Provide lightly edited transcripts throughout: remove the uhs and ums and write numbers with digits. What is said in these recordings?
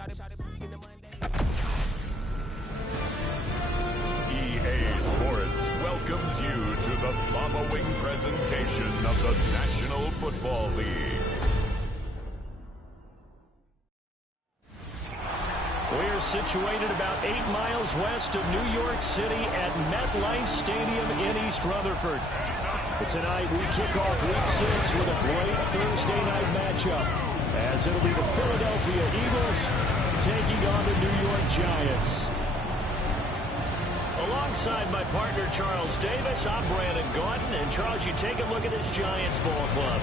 EA Sports welcomes you to the following presentation of the National Football League. We're situated about 8 miles west of New York City at MetLife Stadium in East Rutherford. But tonight we kick off Week 6 with a great Thursday night matchup, as it'll be the Philadelphia Eagles taking on the New York Giants. Alongside my partner Charles Davis, I'm Brandon Gaudin. And Charles, you take a look at this Giants ball club.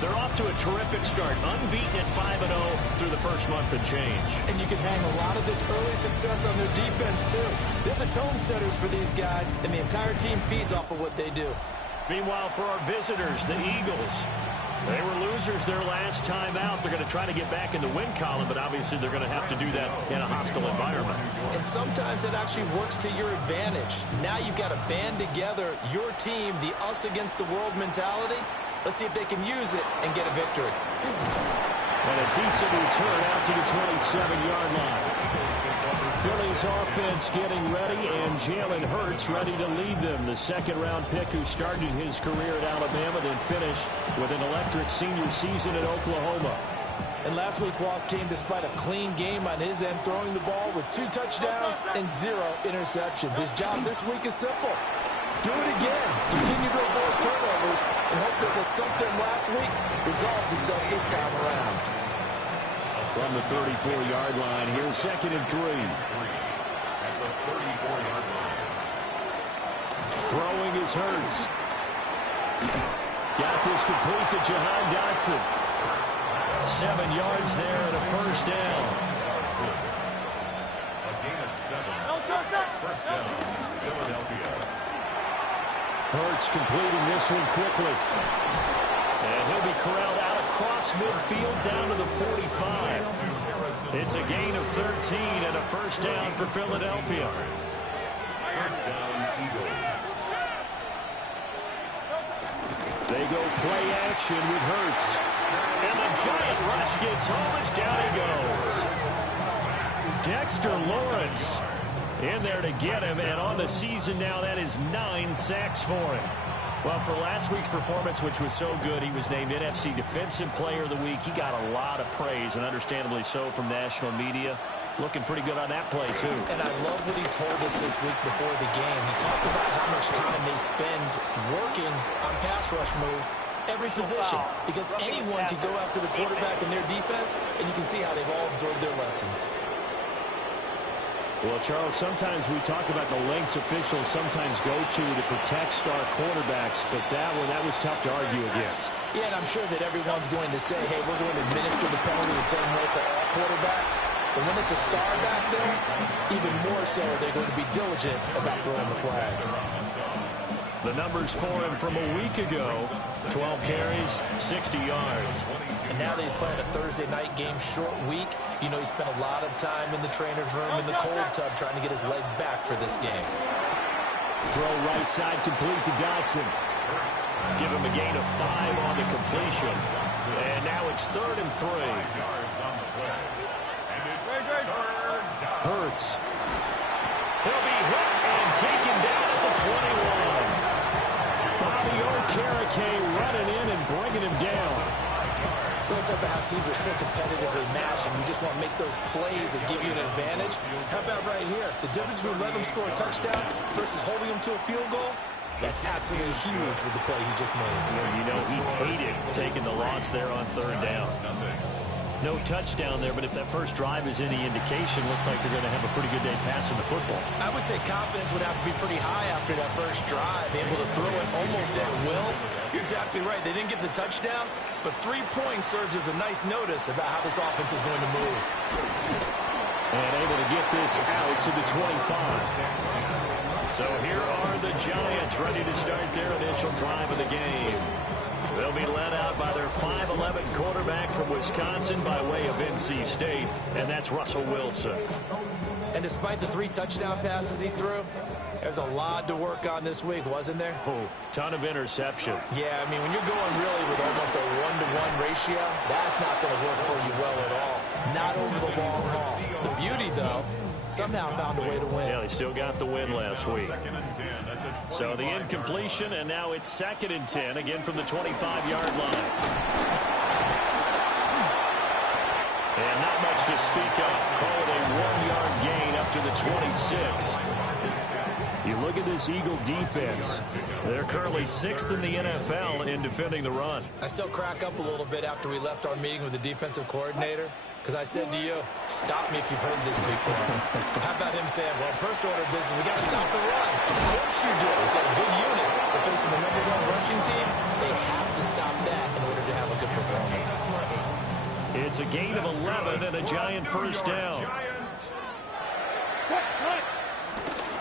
They're off to a terrific start, unbeaten at 5-0 through the first month and change. And you can hang a lot of this early success on their defense, too. They're the tone setters for these guys, and the entire team feeds off of what they do. Meanwhile, for our visitors, the Eagles, they were losers their last time out. They're going to try to get back in the win column, but obviously they're going to have to do that in a hostile environment. And sometimes it actually works to your advantage. Now you've got to band together your team, the us against the world mentality. Let's see if they can use it and get a victory. And a decent return out to the 27-yard line. Philly's offense getting ready, and Jalen Hurts ready to lead them. The second-round pick who started his career at Alabama, then finished with an electric senior season at Oklahoma. And last week's loss came despite a clean game on his end, throwing the ball with 2 touchdowns and 0 interceptions. His job this week is simple. Do it again. Continue to avoid turnovers and hope that the something last week resolves itself this time around. From the 34-yard line, here's 2nd and 3. At the 34-yard line. Throwing is Hurts. Got this complete to Jahan Dotson. 7 yards there and a first down. A gain of 7. First down, Philadelphia. Hurts completing this one quickly. And he'll be corralled out across midfield down to the 45. It's a gain of 13 and a first down for Philadelphia. First down, Eagles. They go play action with Hurts. And the giant rush gets home as down he goes. Dexter Lawrence in there to get him, and on the season now, that is 9 sacks for him. Well, for last week's performance, which was so good, he was named NFC Defensive Player of the Week. He got a lot of praise, and understandably so, from national media. Looking pretty good on that play, too. And I love what he told us this week before the game. He talked about how much time they spend working on pass rush moves, every position, because anyone can go after the quarterback in their defense, and you can see how they've all absorbed their lessons. Well, Charles, sometimes we talk about the lengths officials sometimes go to protect star quarterbacks, but that was tough to argue against. Yeah, and I'm sure that everyone's going to say, hey, we're going to administer the penalty the same way for all quarterbacks. But when it's a star back there, even more so they're going to be diligent about throwing the flag. The numbers for him from a week ago, 12 carries, 60 yards. And now that he's playing a Thursday night game, short week, you know he spent a lot of time in the trainer's room in the cold tub trying to get his legs back for this game. Throw right side complete to Dotson. Give him a gain of 5 on the completion. And now it's 3rd and 3. Hurts. He'll be hit and taken down at the 21. Bobby Okereke running in and bringing him down. Well, it's about how teams are so competitively matched, and you just want to make those plays that give you an advantage. How about right here? The difference between letting them score a touchdown versus holding them to a field goal? That's absolutely huge with the play he just made. You know, he hated taking the loss there on 3rd down. No touchdown there, but if that first drive is any indication, looks like they're going to have a pretty good day passing the football. I would say confidence would have to be pretty high after that first drive, able to throw it almost at will. You're exactly right. They didn't get the touchdown, but 3 points serves as a nice notice about how this offense is going to move. And able to get this out to the 25. So here are the Giants ready to start their initial drive of the game. They'll be led out by their 5'11" quarterback from Wisconsin by way of NC State, and that's Russell Wilson. And despite the 3 touchdown passes he threw, there's a lot to work on this week, wasn't there? Oh, ton of interception. Yeah, I mean, when you're going really with almost a 1-to-1 ratio, that's not going to work for you well at all. not over the long haul. The beauty, though, somehow found a way to win. Yeah, they still got the win last week. So the incompletion, and now it's 2nd and 10, again from the 25-yard line. And not much to speak of. Call it a 1-yard gain up to the 26. You look at this Eagle defense. They're currently 6th in the NFL in defending the run. I still crack up a little bit after we left our meeting with the defensive coordinator, because I said to you, stop me if you've heard this before. How about him saying, well, first order of business, we got to stop the run. Of course you do. It's got a good unit. They're facing the #1 rushing team. They have to stop that in order to have a good performance. It's a gain of 11 and a Giant first down.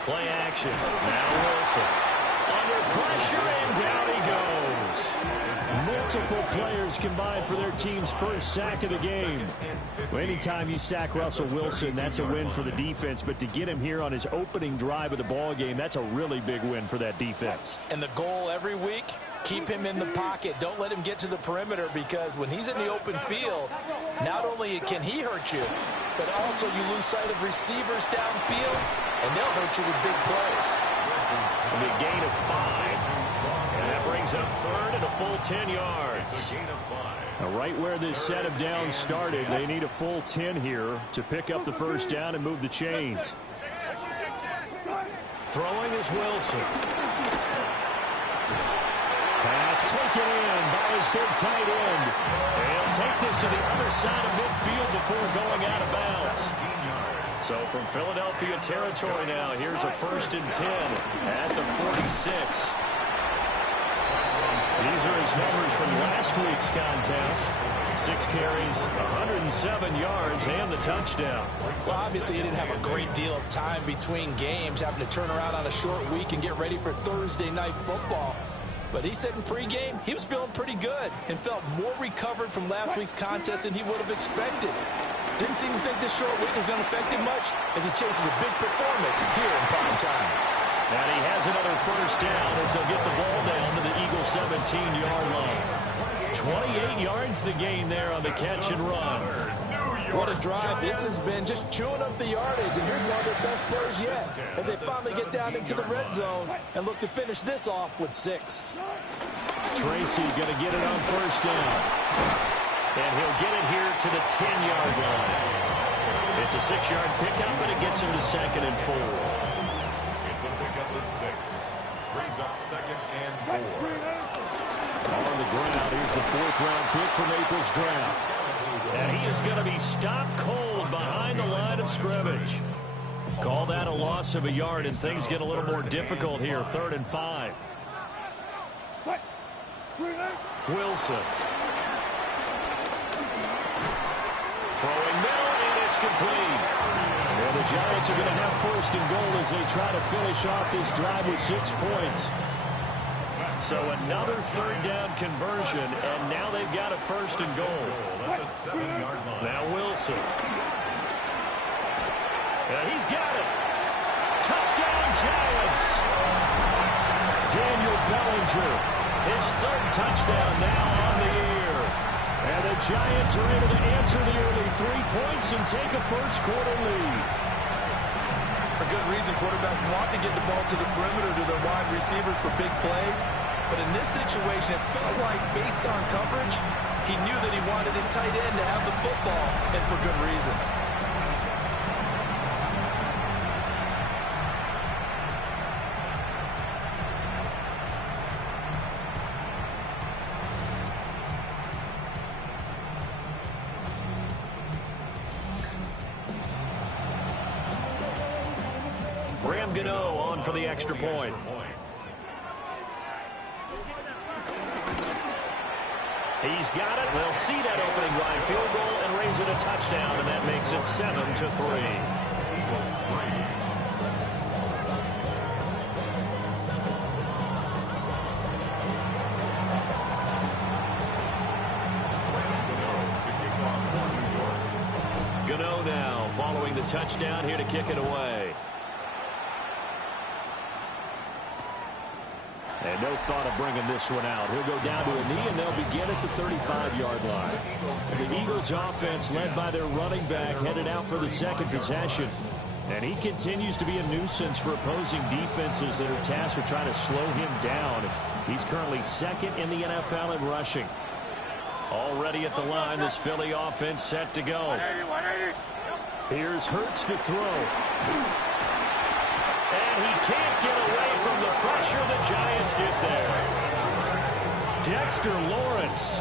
Play action. Now Wilson. Under pressure, and down he goes. Multiple players combined for their team's first sack of the game. Well, anytime you sack Russell Wilson, that's a win for the defense. But to get him here on his opening drive of the ball game, that's a really big win for that defense. And the goal every week, keep him in the pocket. Don't let him get to the perimeter, because when he's in the open field, not only can he hurt you, but also you lose sight of receivers downfield, and they'll hurt you with big plays. A big gain of 5. And that brings up 3rd and a full 10 yards. Now, right where this set of downs started, they need a full 10 here to pick up the first down and move the chains. Throwing is Wilson. Pass taken in by his big tight end. They'll take this to the other side of midfield before going out of bounds. So from Philadelphia territory now, here's a 1st and 10 at the 46. These are his numbers from last week's contest. 6 carries, 107 yards, and the touchdown. Well, obviously, he didn't have a great deal of time between games, having to turn around on a short week and get ready for Thursday night football. But he said in pregame he was feeling pretty good and felt more recovered from last week's contest than he would have expected. Didn't seem to think this short week was going to affect him much as he chases a big performance here in prime time. And he has another first down as he'll get the ball down to the Eagles' 17-yard line. 28 yards the gain there on the catch and run. What a drive. This has been just chewing up the yardage, and here's one of their best players yet as they finally get down into the red zone and look to finish this off with 6. Tracy going to get it on first down. And he'll get it here to the 10-yard line. It's a 6-yard pickup, but it gets him to 2nd and 4. It's a pickup of 6. Brings up 2nd and 4. All on the ground. Here's the 4th-round pick from April's draft. And he is going to be stopped cold behind the line of scrimmage. Call that a loss of a yard, and things get a little more difficult here. 3rd and 5. Wilson. Throwing middle, and it's complete. And the Giants are going to have 1st and goal as they try to finish off this drive with 6 points. So another 3rd down conversion, and now they've got a 1st and goal. Now Wilson. And he's got it. Touchdown, Giants. Daniel Bellinger, his 3rd touchdown now on the year. And the Giants are able to answer the early 3 points and take a first-quarter lead. For good reason, quarterbacks want to get the ball to the perimeter to their wide receivers for big plays. But in this situation, it felt like, based on coverage, he knew that he wanted his tight end to have the football, and for good reason. Gano on for the extra point. He's got it. They'll see that opening drive field goal and raise it a touchdown, and that makes it 7-3. Gano now following the touchdown here to kick it away. And no thought of bringing this one out. He'll go down to a knee, and they'll begin at the 35-yard line. The Eagles offense, led by their running back, headed out for the second possession. And he continues to be a nuisance for opposing defenses that are tasked with trying to slow him down. He's currently second in the NFL in rushing. Already at the line, this Philly offense set to go. Here's Hurts to throw. And he can't get away from the pressure. The Giants get there. Dexter Lawrence.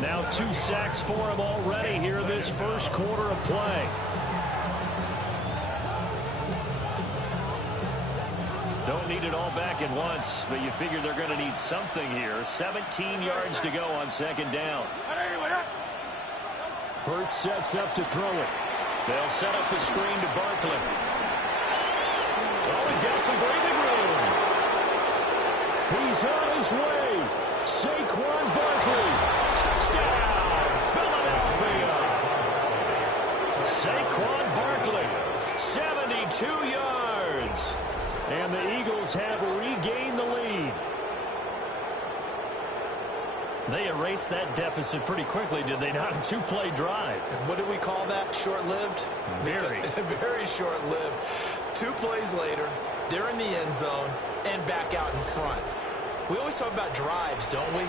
Now 2 sacks for him already here in this first quarter of play. Don't need it all back at once, but you figure they're going to need something here. 17 yards to go on second down. Hurts sets up to throw it. They'll set up the screen to Barkley. Oh, he's got some breathing room. He's on his way. Saquon Barkley. Touchdown, Philadelphia. Saquon Barkley, 72 yards. And the Eagles have regained the lead. They erased that deficit pretty quickly, did they not? A 2-play drive. What do we call that? Short-lived? Very. Very short-lived. 2 plays later, they're in the end zone and back out in front. We always talk about drives, don't we?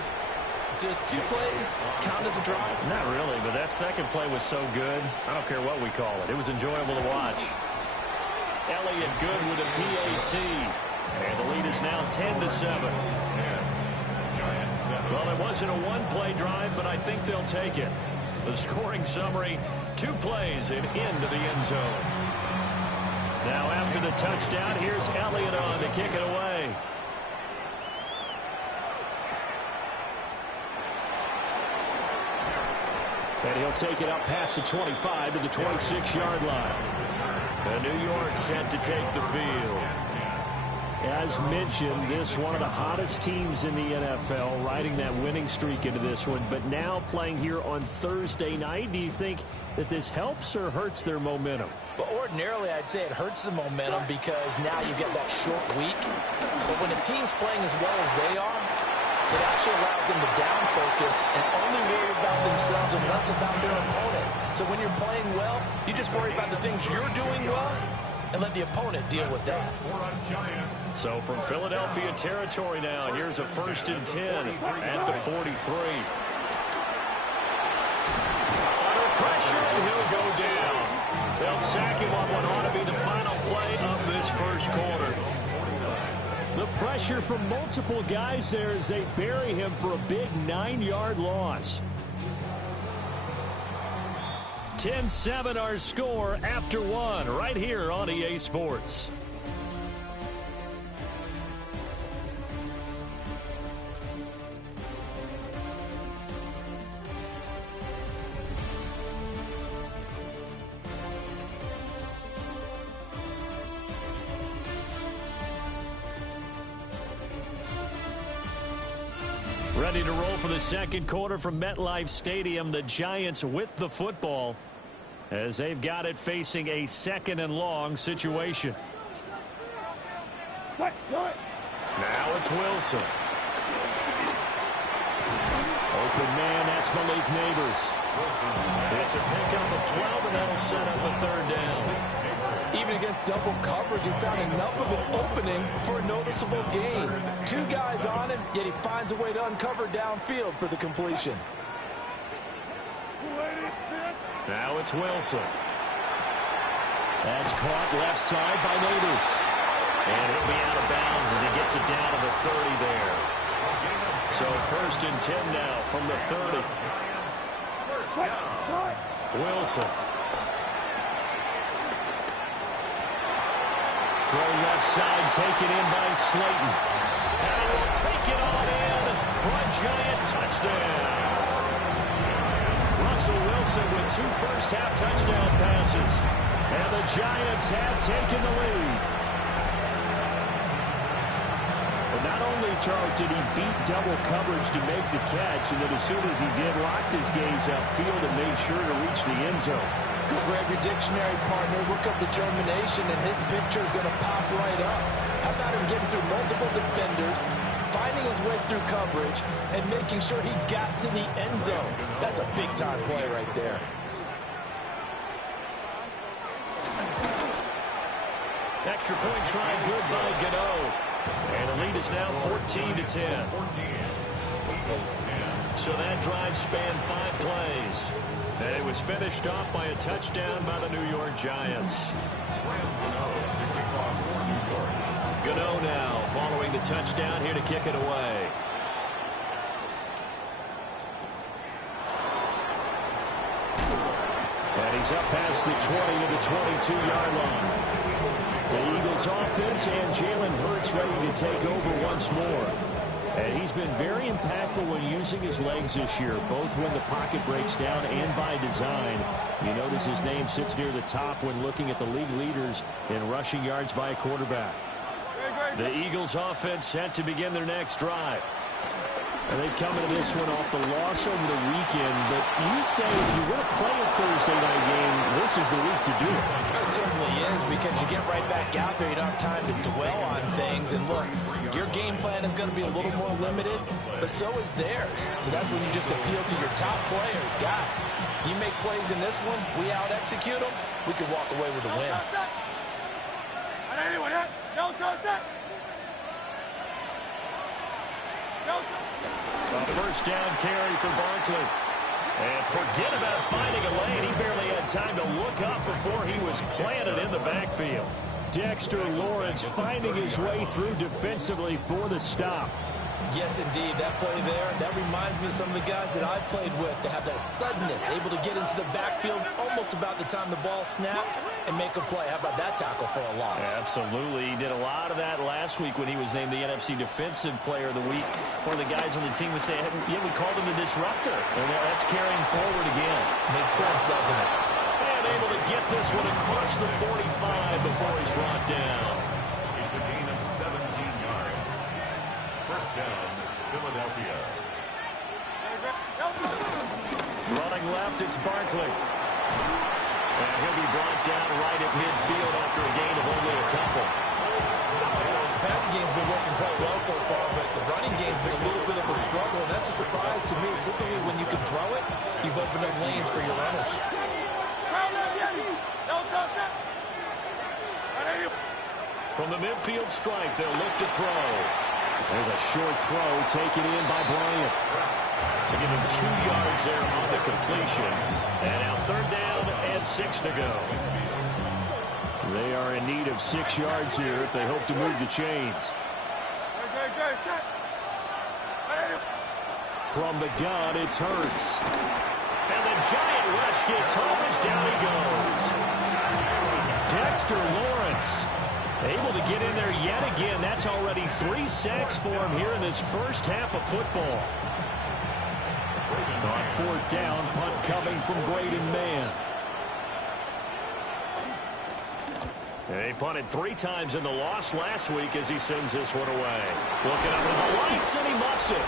Does 2 plays count as a drive? Not really, but that second play was so good. I don't care what we call it. It was enjoyable to watch. Elliott good with a PAT. And the lead is now 10-7. Well, it wasn't a 1-play drive, but I think they'll take it. The scoring summary, 2 plays and into the end zone. Now after the touchdown, here's Elliott on to kick it away. And he'll take it up past the 25 to the 26-yard line. And New York set to take the field. As mentioned, this one of the hottest teams in the NFL, riding that winning streak into this one, but now playing here on Thursday night. Do you think that this helps or hurts their momentum? Well, ordinarily, I'd say it hurts the momentum because now you get that short week. But when a team's playing as well as they are, it actually allows them to down focus and only worry about themselves and less about their opponent. So when you're playing well, you just worry about the things you're doing well and let the opponent deal with that. So from Philadelphia territory now, here's a 1st and 10 at the 43. Under pressure, and he'll go down. They'll sack him on what ought to be the final play of this first quarter. The pressure from multiple guys there as they bury him for a big 9-yard loss. 10-7 our score after 1 right here on EA Sports. Ready to roll for the second quarter from MetLife Stadium. The Giants with the football as they've got it facing a 2nd and long situation. Now it's Wilson. Open man, that's Malik Neighbors. It's a pickup of 12, and that'll set up a 3rd down. Even against double coverage, he found enough of an opening for a noticeable gain. 2 guys on him, yet he finds a way to uncover downfield for the completion. Now it's Wilson. That's caught left side by Neighbors. And he'll be out of bounds as he gets it down to the 30 there. So 1st and 10 now from the 30. Wilson. Throw left side, taken in by Slayton. And he will take it on in for a Giant touchdown. Russell Wilson with 2 first-half touchdown passes. And the Giants have taken the lead. But not only, Charles, did he beat double coverage to make the catch, and then as soon as he did, locked his gaze upfield and made sure to reach the end zone. Go grab your dictionary, partner. Look up determination, and his picture is going to pop right up. How about him getting through multiple defenders, finding his way through coverage and making sure he got to the end zone. That's a big-time play right there. Extra point try good by Gano. And the lead is now 14-10. So that drive spanned 5 plays. And it was finished off by a touchdown by the New York Giants. Gano now following the touchdown here to kick it away. And he's up past the 20 to the 22-yard line. The Eagles offense and Jalen Hurts ready to take over once more. And he's been very impactful when using his legs this year, both when the pocket breaks down and by design. You notice his name sits near the top when looking at the league leaders in rushing yards by a quarterback. The Eagles offense set to begin their next drive. And they come into this one off the loss over the weekend, but you say if you're going to play a Thursday night game, this is the week to do it. It certainly is, because you get right back out there. You don't have time to dwell on things. And look, your game plan is going to be a little more limited, but so is theirs. So that's when you just appeal to your top players. Guys, you make plays in this one, we out-execute them, we can walk away with a win. A first down carry for Barkley. And forget about finding a lane. He barely had time to look up before he was planted in the backfield. Dexter Lawrence finding his way through defensively for the stop. Yes, indeed. That play there, that reminds me of some of the guys that I played with that have that suddenness, able to get into the backfield almost about the time the ball snapped and make a play. How about that tackle for a loss? Yeah, absolutely. He did a lot of that last week when he was named the NFC Defensive Player of the Week. One of the guys on the team was saying, yeah, we called him the disruptor. And that's carrying forward again. Makes sense, doesn't it? And able to get this one across the 45 before he's brought down. It's a gain of 17 yards. First down, Philadelphia. Running left, it's Barkley. And he'll be brought down right at midfield after a gain of only a couple. The passing game's been working quite well so far, but the running game's been a little bit of a struggle, and that's a surprise to me. Typically, when you can throw it, you've opened up lanes for your runners. From the midfield stripe, they'll look to throw. There's a short throw taken in by Bryant. So give him 2 yards there on the completion. And now third down and 6 to go. They are in need of 6 yards here if they hope to move the chains. From the gun, it's Hurts. And the giant rush gets home as down he goes. Dexter Lawrence able to get in there yet again. That's already 3 sacks for him here in this first half of football. On fourth down, punt coming from Braden Mann. He punted 3 times in the loss last week as he sends this one away. Looking up at the lights, and he muffs it.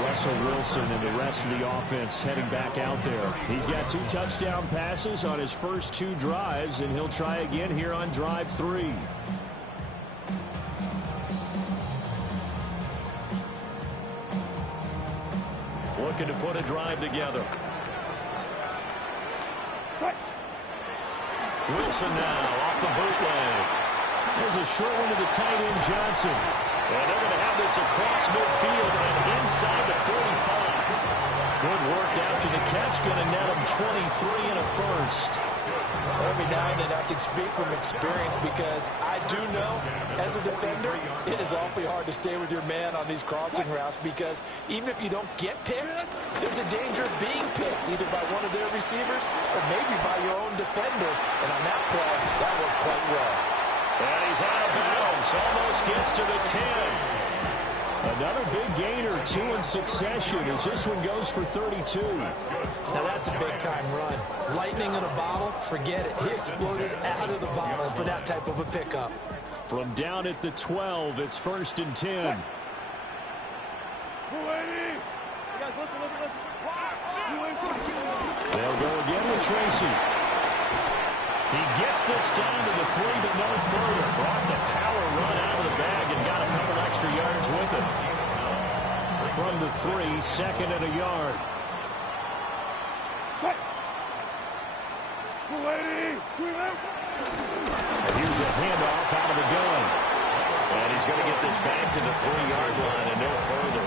Russell Wilson and the rest of the offense heading back out there. He's got 2 touchdown passes on his first 2 drives, and he'll try again here on drive 3. Looking to put a drive together. Wilson now off the bootleg. There's a short one to the tight end, Johnson. And they're going to have this across midfield and inside the 45. Good work after the catch. Going to net him 23 and a first. Every now and then I can speak from experience, because I do know, as a defender, it is awfully hard to stay with your man on these crossing routes, because even if you don't get picked, there's a danger of being picked, either by one of their receivers or maybe by your own defender. And on that play, that worked quite well. And he's out of bounds. Almost gets to the 10. Another big gainer, 2 in succession, as this one goes for 32. Now that's a big-time run. Lightning in a bottle, forget it. He exploded out of the bottle for that type of a pickup. From down at the 12, it's first and 10. They'll go again with Tracy. He gets this down to the 3, but no further. Brought the power run out of the bag and got a couple extra extra yards with it. From the 3, 2nd and a yard. And here's a handoff out of the gun. And he's going to get this back to the 3-yard line and no further.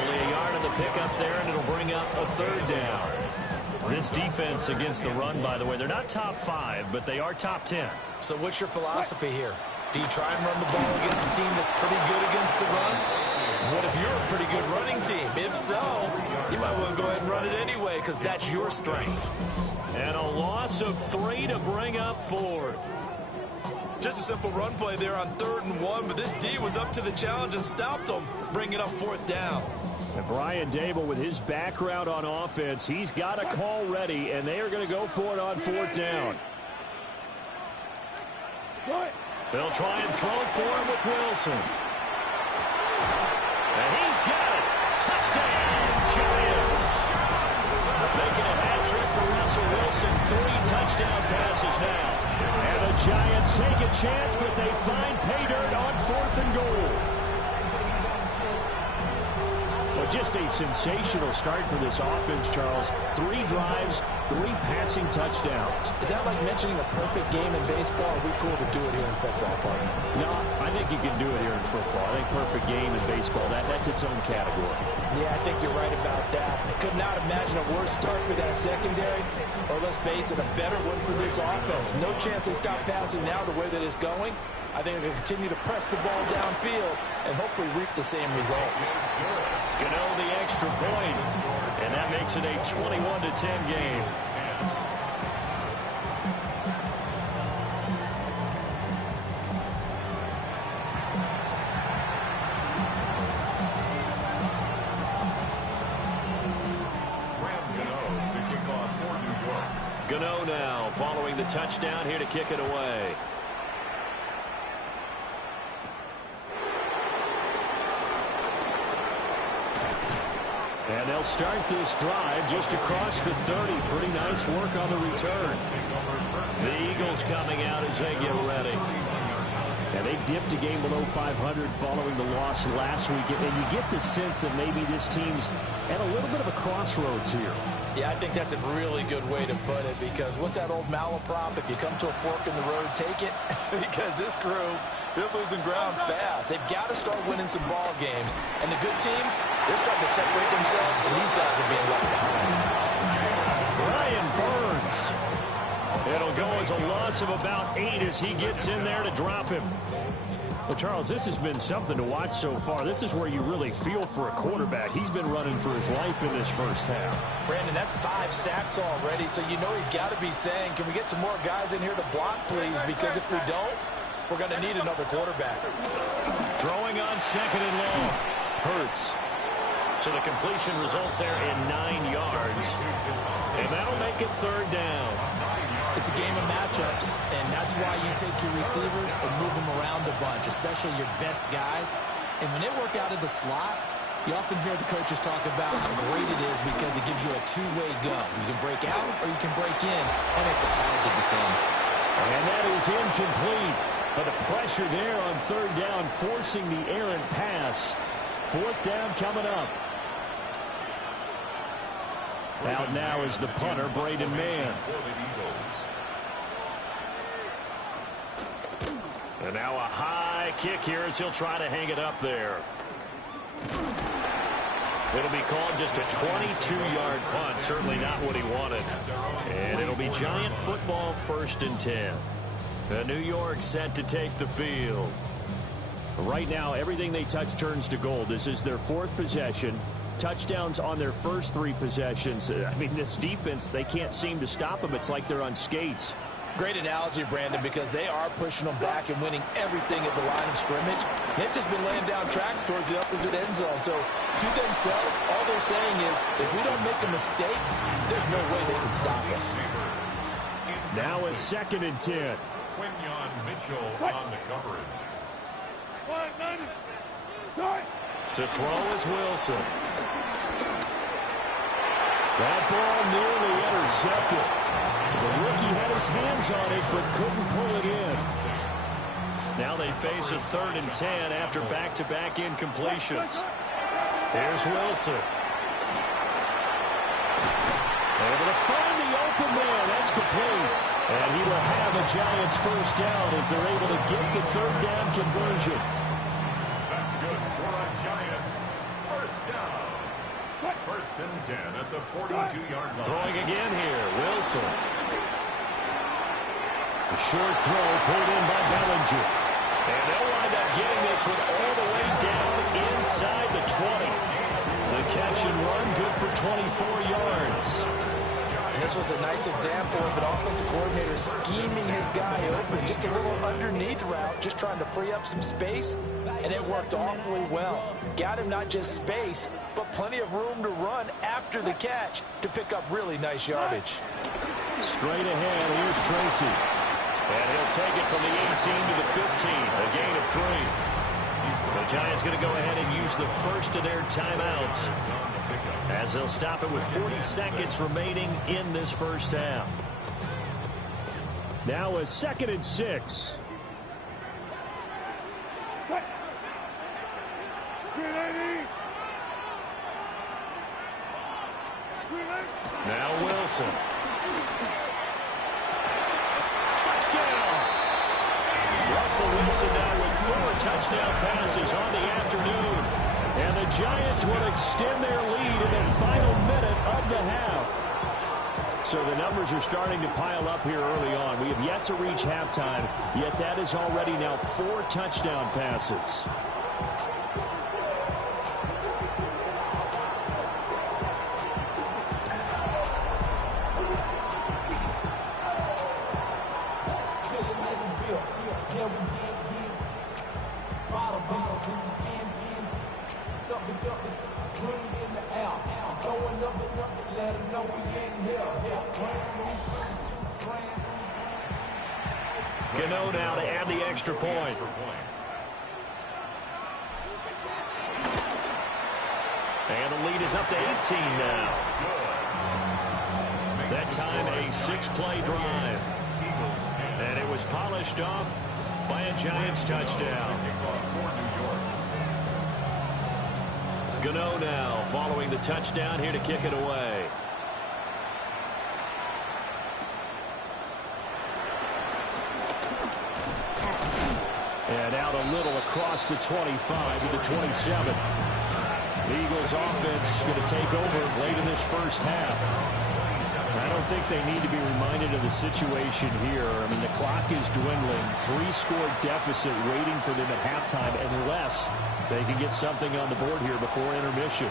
Only a yard on the pickup there, and it'll bring up a 3rd down. This defense against the run, by the way, they're not top 5, but they are top 10. So what's your philosophy here? Do you try and run the ball against a team that's pretty good against the run? What if you're a pretty good running team? If so, you might want to go ahead and run it anyway because that's your strength. And a loss of 3 to bring up 4th. Just a simple run play there on 3rd and 1, but this D was up to the challenge and stopped them, bringing up 4th down. And Brian Dable, with his background on offense, he's got a call ready, and they are going to go for it on 4th down. They'll try and throw for him with Wilson. And he's got it. Touchdown, Giants. Making a hat trick for Russell Wilson. 3 touchdown passes now. And the Giants take a chance, but they find pay dirt on 4th and goal. Well, just a sensational start for this offense, Charles. 3 drives, 3 passing touchdowns. Is that like mentioning a perfect game in baseball? Are we cool to do it here in football, partner? No, I think you can do it here in football. I think perfect game in baseball, that's its own category. Yeah, I think you're right about that. I could not imagine a worse start for that secondary, or let's face it, a better one for this offense. No chance they stop passing now the way that it's going. I think they're going to continue to press the ball downfield and hopefully reap the same results. Gano the extra point, and that makes it a 21-10 game. Gano now following the touchdown here to kick it away. And they'll start this drive just across the 30. Pretty nice work on the return. The Eagles coming out as they get ready. And they dipped a game below 500 following the loss last week. And you get the sense that maybe this team's at a little bit of a crossroads here. Yeah, I think that's a really good way to put it, because what's that old malaprop? If you come to a fork in the road, take it. Because this crew, they're losing ground fast. They've got to start winning some ball games. And the good teams, they're starting to separate themselves, and these guys are being left behind. Brian Burns. It'll go as a loss of about 8 as he gets in there to drop him. Well, Charles, this has been something to watch so far. This is where you really feel for a quarterback. He's been running for his life in this first half. Brandon, that's 5 sacks already, so you know he's got to be saying, can we get some more guys in here to block, please? Because if we don't, we're going to need another quarterback. Throwing on 2nd and long. Hurts. So the completion results there in 9 yards. And that'll make it 3rd down. It's a game of matchups, and that's why you take your receivers and move them around a bunch, especially your best guys. And when they work out of the slot, you often hear the coaches talk about how great it is because it gives you a 2-way go. You can break out or you can break in. That makes it hard to defend. And that is incomplete. But the pressure there on 3rd down, forcing the errant pass. 4th down coming up. Out now is the punter, Braden Mann. And now a high kick here as he'll try to hang it up there. It'll be called just a 22-yard punt. Certainly not what he wanted. And it'll be Giant football, 1st and 10. The New York set to take the field. Right now, everything they touch turns to gold. This is their 4th possession. Touchdowns on their first 3 possessions. I mean, this defense, they can't seem to stop them. It's like they're on skates. Great analogy, Brandon, because they are pushing them back and winning everything at the line of scrimmage. They've just been laying down tracks towards the opposite end zone. So, to themselves, all they're saying is, if we don't make a mistake, there's no way they can stop us. Now a 2nd and 10. Quinyon Mitchell on the coverage. To throw is Wilson. That ball nearly intercepted. The rookie had his hands on it, but couldn't pull it in. Now they face a 3rd and 10 after back-to-back incompletions. Here's Wilson. Able to find the open man. That's complete. And he will have a Giants first down as they're able to get the 3rd down conversion. That's good for a Giants first down. 1st and 10 at the 42-yard line. Throwing again here. Wilson. A short throw pulled in by Bellinger. And they'll wind up getting this one all the way down inside the 20. The catch and run good for 24 yards. And this was a nice example of an offensive coordinator scheming his guy open. Just a little underneath route, just trying to free up some space, and it worked awfully well. Got him not just space, but plenty of room to run after the catch to pick up really nice yardage. Straight ahead, here's Tracy. And he'll take it from the 18 to the 15, a gain of 3. The Giants going to go ahead and use the first of their timeouts as they'll stop it with 40 seconds remaining in this first half. Now a 2nd and 6. Now Wilson. Touchdown! Russell Wilson now with 4 touchdown passes on the afternoon. And the Giants will extend their lead in the final minute of the half. So the numbers are starting to pile up here early on. We have yet to reach halftime, yet that is already now 4 touchdown passes. Gano now to add the extra point. And the lead is up to 18 now. That time a 6-play drive. And it was polished off by a Giants touchdown. Gano now following the touchdown here to kick it away. And out a little across the 25 to the 27. The Eagles offense going to take over late in this first half. I don't think they need to be reminded of the situation here. I mean, the clock is dwindling. 3-score deficit waiting for them at halftime unless they can get something on the board here before intermission.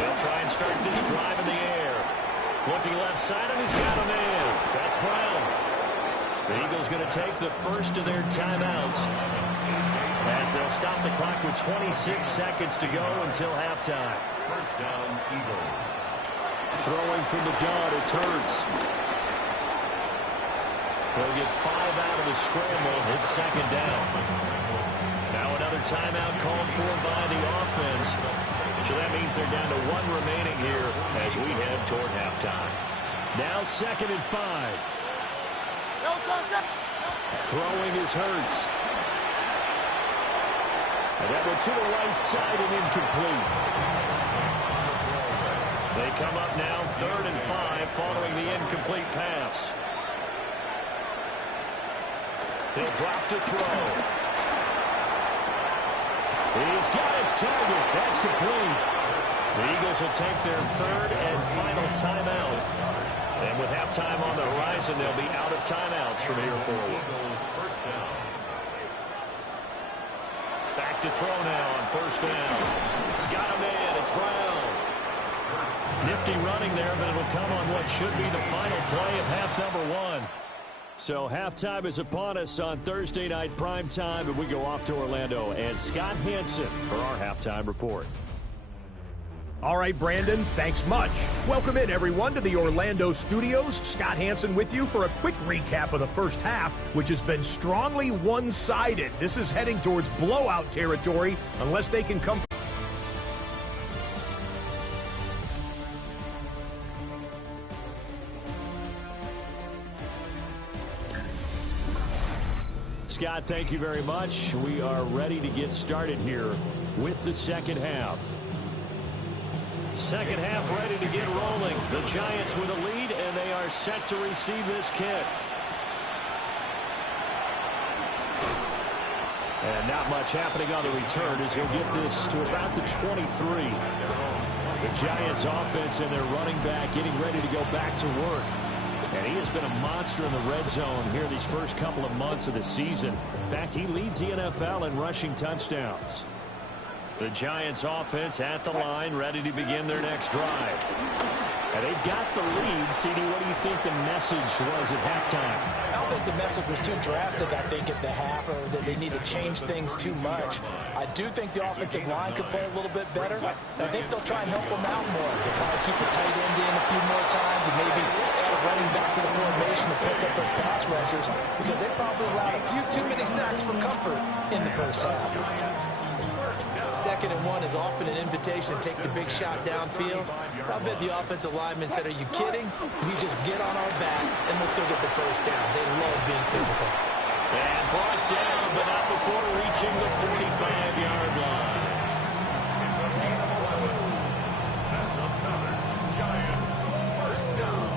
They'll try and start this drive in the air. Looking left side, and he's got a man. That's Brown. The Eagles going to take the first of their timeouts as they'll stop the clock with 26 seconds to go until halftime. First down, Eagles. Throwing from the gun, it's Hurts. They'll get 5 out of the scramble. It's 2nd down. Now another timeout called for by the offense. So that means they're down to 1 remaining here as we head toward halftime. Now 2nd and 5. Throwing is Hurts. And that went to the right side and incomplete. They come up now 3rd and 5 following the incomplete pass. He'll drop to throw. He's got his target. That's complete. The Eagles will take their 3rd and final timeout. And with halftime on the horizon, they'll be out of timeouts from here forward. First down. Back to throw now on 1st down. Got him in. It's Brown. Nifty running there, but it'll come on what should be the final play of half number 1. So halftime is upon us on Thursday night prime time, and we go off to Orlando. And Scott Hansen for our halftime report. All right, Brandon, thanks much. Welcome in, everyone, to the Orlando studios. Scott Hansen with you for a quick recap of the first half, which has been strongly one-sided. This is heading towards blowout territory unless they can come. Scott, thank you very much. We are ready to get started here with the second half. Second half ready to get rolling. The Giants with a lead, and they are set to receive this kick. And not much happening on the return as he'll get this to about the 23. The Giants offense and their running back getting ready to go back to work. And he has been a monster in the red zone here these first couple of months of the season. In fact, he leads the NFL in rushing touchdowns. The Giants offense at the line, ready to begin their next drive. And they've got the lead. CD, what do you think the message was at halftime? I don't think the message was too drastic, I think, at the half, or that they need to change things too much. I do think the offensive line could play a little bit better. I think they'll try and help them out more. They'll probably keep the tight end in a few more times and maybe add a running back to the formation to pick up those pass rushers, because they probably allowed a few too many sacks for comfort in the first half. 2nd and 1 is often an invitation to take the big shot downfield. I bet the offensive linemen said, are you kidding? We just get on our backs and we'll still get the first down. They love being physical. And brought down, but not before reaching the 45-yard line. That's another Giants first down.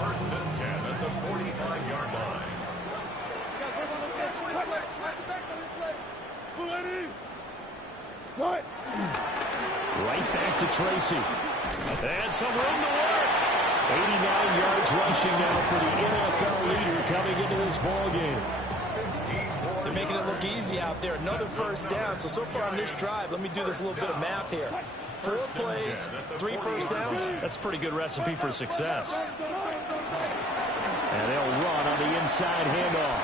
1st and 10 at the 45-yard line. Right back to Tracy. And some room to work. 89 yards rushing now for the NFL leader coming into this ball game. They're making it look easy out there. Another first down. So far on this drive, let me do this little bit of math here. 4 plays, 3 first downs. That's a pretty good recipe for success. And they'll run on the inside handoff.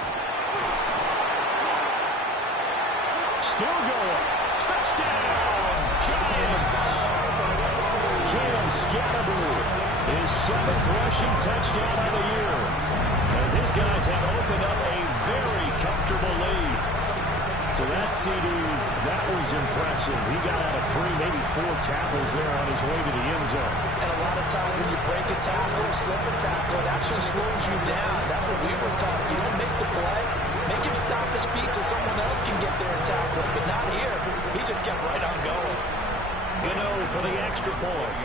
Still going. Touchdown, Giants. Cam Scatterboo, his 7th rushing touchdown of the year, as his guys have opened up a very comfortable lead. So that CD, that was impressive. He got out of 3, maybe 4 tackles there on his way to the end zone. And a lot of times when you break a tackle or slip a tackle, it actually slows you down. That's what we were taught. You don't make the play. Make him stop his feet so someone else can get there and tackle him. But not here. He just kept right on going. Gano for the extra point.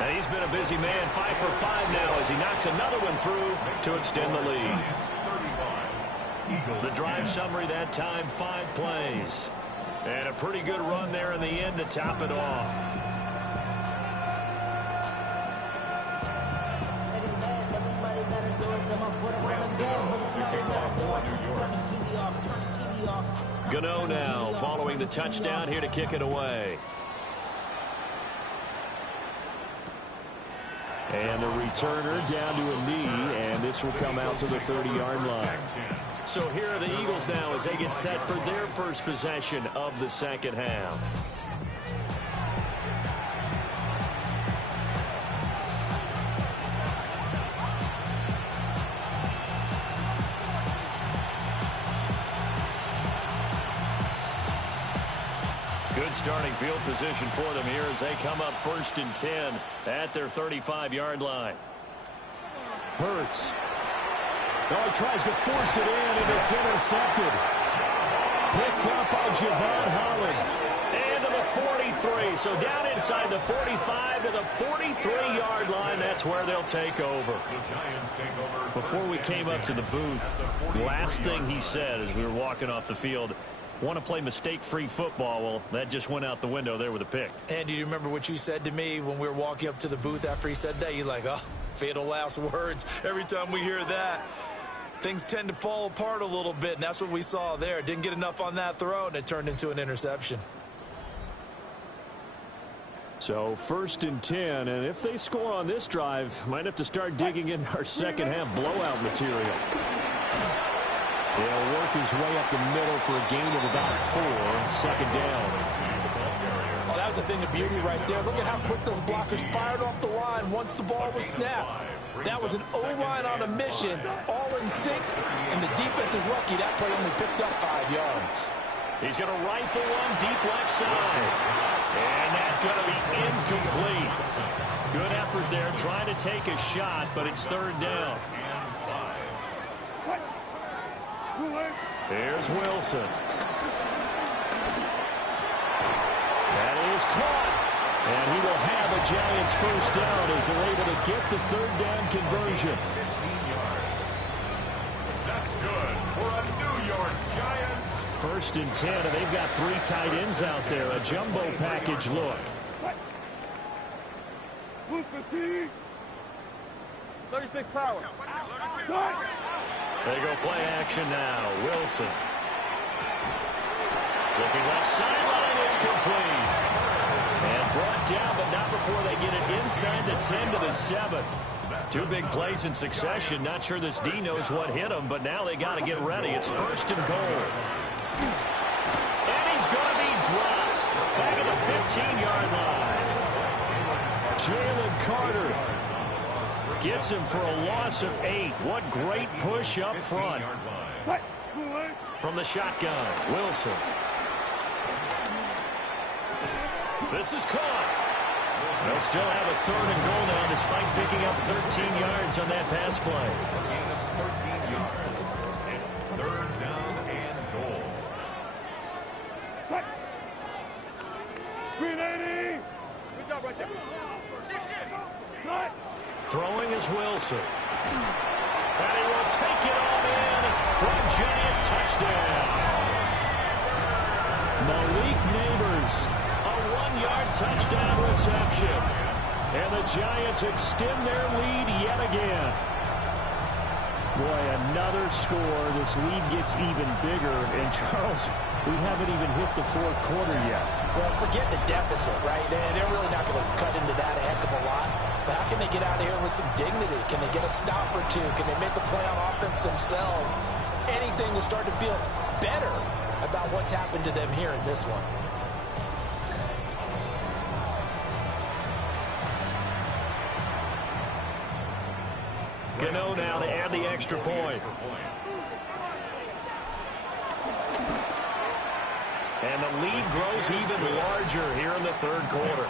And he's been a busy man, 5 for 5 now as he knocks another one through to extend the lead. The drive summary that time, 5 plays. And a pretty good run there in the end to top it off. Gano now following the touchdown here to kick it away. And the returner down to a knee, and this will come out to the 30-yard line. So here are the Eagles now as they get set for their first possession of the second half. Good starting field position for them here as they come up 1st and 10 at their 35-yard line. Hurts. Oh, he tries to force it in, and it's intercepted. Picked up by Javon Holland. And to the 43. So down inside the 45 to the 43-yard line. That's where they'll take over. Before we came up to the booth, the last thing he said as we were walking off the field, want to play mistake-free football. Well, that just went out the window there with a pick. And do you remember what you said to me when we were walking up to the booth after he said that? You're like, oh, fatal last words. Every time we hear that, things tend to fall apart a little bit, and that's what we saw there. Didn't get enough on that throw, and it turned into an interception. So 1st and 10, and if they score on this drive, might have to start digging in our second half blowout material. He'll work his way up the middle for a gain of about 4, 2nd down. Oh, that was a thing of beauty right there. Look at how quick those blockers fired off the line once the ball was snapped. That was an O-line on a mission, all in sync, and the defense is lucky that play only picked up 5 yards. He's going to rifle one deep left side. And that's going to be incomplete. Good effort there, trying to take a shot, but it's third down. Here's Wilson. That is caught. And he will have a Giants first down as they're able to get the third down conversion. 15 yards. That's good for a New York Giants. First and 10, and they've got 3 tight ends out there. A jumbo package look. 36 power. They go play action now. Wilson. Looking left sideline. It's complete. And brought down, but not before they get it inside the 10 to the 7. 2 big plays in succession. Not sure this D knows what hit him, but now they got to get ready. It's first and goal. And he's going to be dropped. Back at the 15-yard line. Jalen Carter gets him for a loss of 8. What great push up front. From the shotgun, Wilson. This is caught. They'll still have a third and goal now despite picking up 13 yards on that pass play. 13 yards. It's third down and goal. 380. Good job right there. Throwing is Wilson. And he will take it on in for a Giant touchdown. Malik Neighbors, a 1-yard touchdown reception. And the Giants extend their lead yet again. Boy, another score. This lead gets even bigger. And Charles, we haven't even hit the fourth quarter yet. Well, forget the deficit, right? They're really not going to cut into that a heck of a lot. But how can they get out of here with some dignity? Can they get a stop or two? Can they make a play on offense themselves? Anything to start to feel better about what's happened to them here in this one. Gano now to add the extra point. And the lead grows even larger here in the third quarter.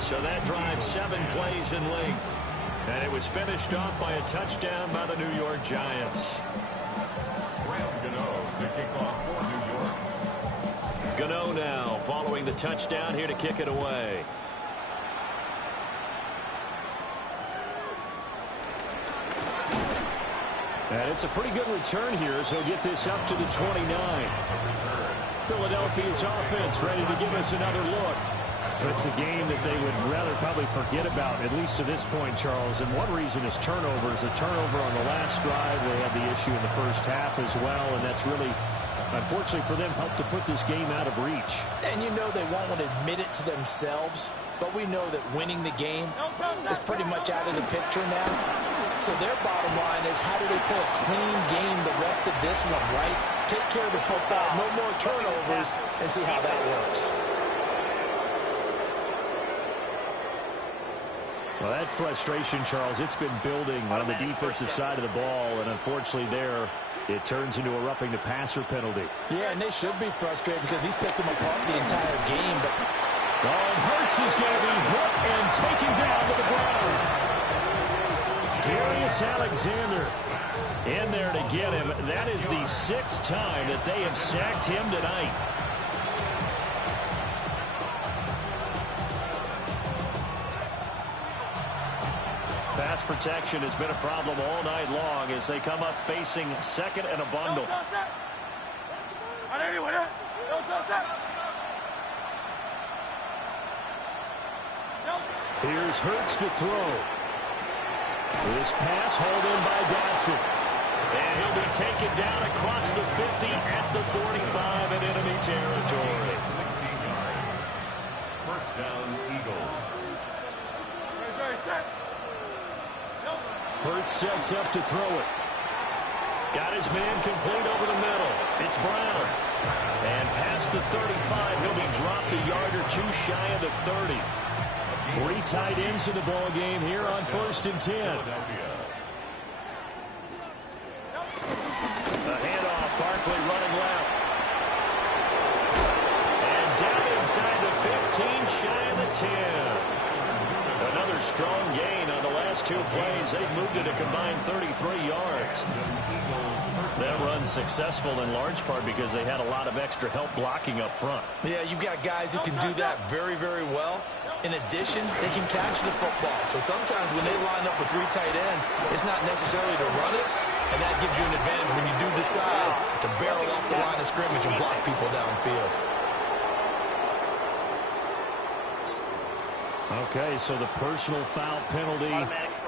So that drives 7 plays in length. And it was finished off by a touchdown by the New York Giants. To kick off for New York. Gano now following the touchdown here to kick it away. And it's a pretty good return here, so he'll get this up to the 29. Philadelphia's offense ready to give us another look. It's a game that they would rather probably forget about, at least to this point, Charles. And one reason is turnovers. A turnover on the last drive. They had the issue in the first half as well, and that's really, unfortunately for them, helped to put this game out of reach. And you know they won't want to admit it to themselves, but we know that winning the game is pretty much out of the picture now. So their bottom line is, how do they play a clean game the rest of this one, right? Take care of the football, no more turnovers, and see how that works. Well, that frustration, Charles, it's been building on the defensive side of the ball, and unfortunately there, it turns into a roughing the passer penalty. Yeah, and they should be frustrated because he's picked them apart the entire game. But and Hurts is going to be hit and taken down to the ground. Darius Alexander in there to get him. That is the 6th time that they have sacked him tonight. Pass protection has been a problem all night long as they come up facing second and a bundle. Here's Hurts to throw. This pass hauled in by Dotson. And he'll be taken down across the 50 at the 45 in enemy territory. 16 yards. First down, Eagles. Hurts sets up to throw it. Got his man complete over the middle. It's Brown. And past the 35, he'll be dropped a yard or 2 shy of the 30. 3 tight ends in the ball game here on 1st and 10. The handoff, Barkley running left. And down inside the 15, shy of the 10. Another strong gain on the last 2 plays. They've moved it a combined 33 yards. That run's successful in large part because they had a lot of extra help blocking up front. Yeah, you've got guys who can do that very, very well. In addition, they can catch the football. So sometimes when they line up with 3 tight ends, it's not necessarily to run it, and that gives you an advantage when you do decide to barrel off the line of scrimmage and block people downfield. Okay, so the personal foul penalty,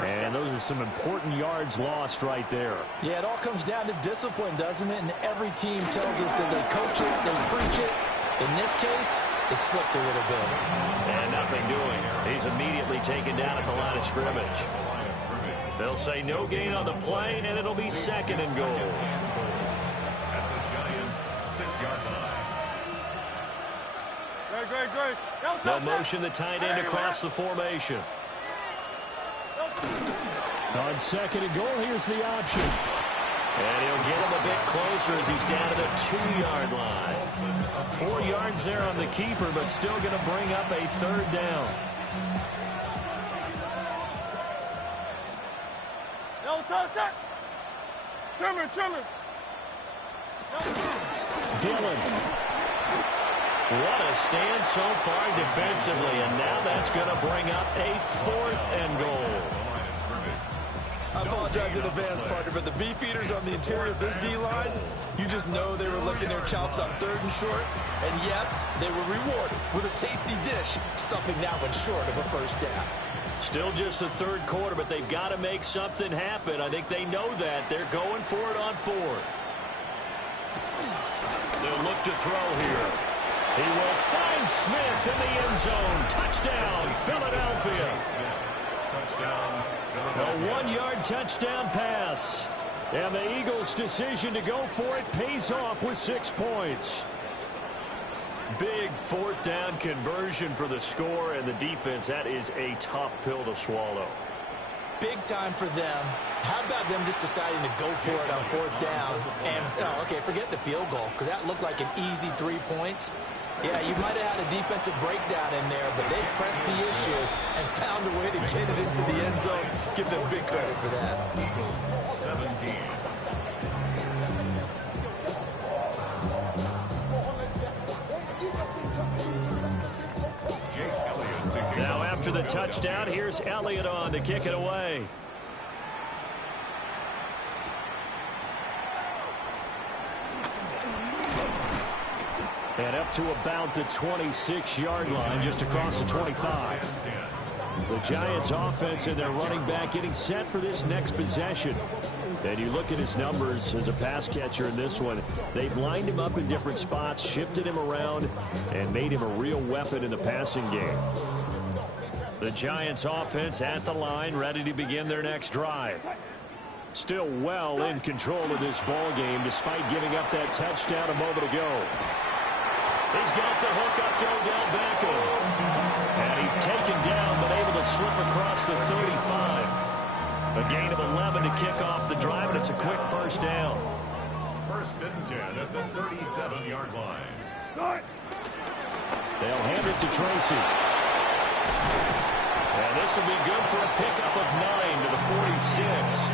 and those are some important yards lost right there. Yeah, it all comes down to discipline, doesn't it? And every team tells us that they coach it, they preach it. In this case, it slipped a little bit. And nothing doing. He's immediately taken down at the line of scrimmage. They'll say no gain on the play, and it'll be 2nd and goal. At the Giants' 6-yard line. They'll motion the tight end across the formation. On 2nd and goal, here's the option. And he'll get him a bit closer as he's down to the 2-yard line. 4 yards there on the keeper, but still going to bring up a 3rd down. Dillon. What a stand so far defensively, and now that's going to bring up a 4th and goal. I apologize in advance, partner, but the beefeaters on the interior of this D-line, you just know they were licking their chops on 3rd and short. And yes, they were rewarded with a tasty dish, stuffing that one short of a 1st down. Still just the 3rd quarter, but they've got to make something happen. I think they know that. They're going for it on 4th. They'll look to throw here. He will find Smith in the end zone. Touchdown, Philadelphia. Touchdown. A 1-yard touchdown pass. And the Eagles' decision to go for it pays off with 6 points. Big 4th down conversion for the score, and the defense, that is a tough pill to swallow. Big time for them. How about them just deciding to go for it on 4th down? And, okay, forget the field goal, because that looked like an easy 3 points. Yeah, you might have had a defensive breakdown in there, but they pressed the issue and found a way to get it into the end zone. Give them big credit for that. Eagles 17. Now after the touchdown, here's Elliott on to kick it away. And up to about the 26-yard line, just across the 25. The Giants offense and their running back getting set for this next possession. And you look at his numbers as a pass catcher in this one. They've lined him up in different spots, shifted him around, and made him a real weapon in the passing game. The Giants offense at the line, ready to begin their next drive. Still well in control of this ball game despite giving up that touchdown a moment ago. He's got the hook up to Odell Beckham. And he's taken down, but able to slip across the 35. A gain of 11 to kick off the drive, and it's a quick 1st down. 1st and 10 at the 37-yard line. They'll hand it to Tracy. And this will be good for a pickup of 9 to the 46.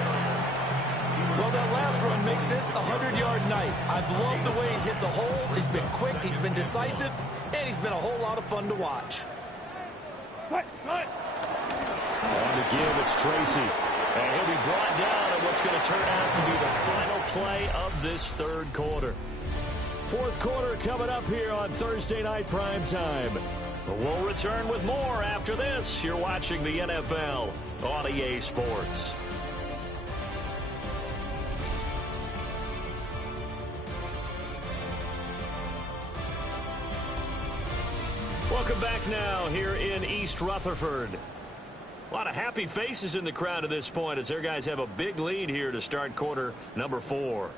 Well, that last run makes this a 100-yard night. I've loved the way he's hit the holes. He's been quick, he's been decisive, and he's been a whole lot of fun to watch. On to give, it's Tracy. And he'll be brought down at what's going to turn out to be the final play of this 3rd quarter. 4th quarter coming up here on Thursday Night Primetime. We'll return with more after this. You're watching the NFL on EA Sports. Welcome back now here in East Rutherford. A lot of happy faces in the crowd at this point as their guys have a big lead here to start quarter number 4.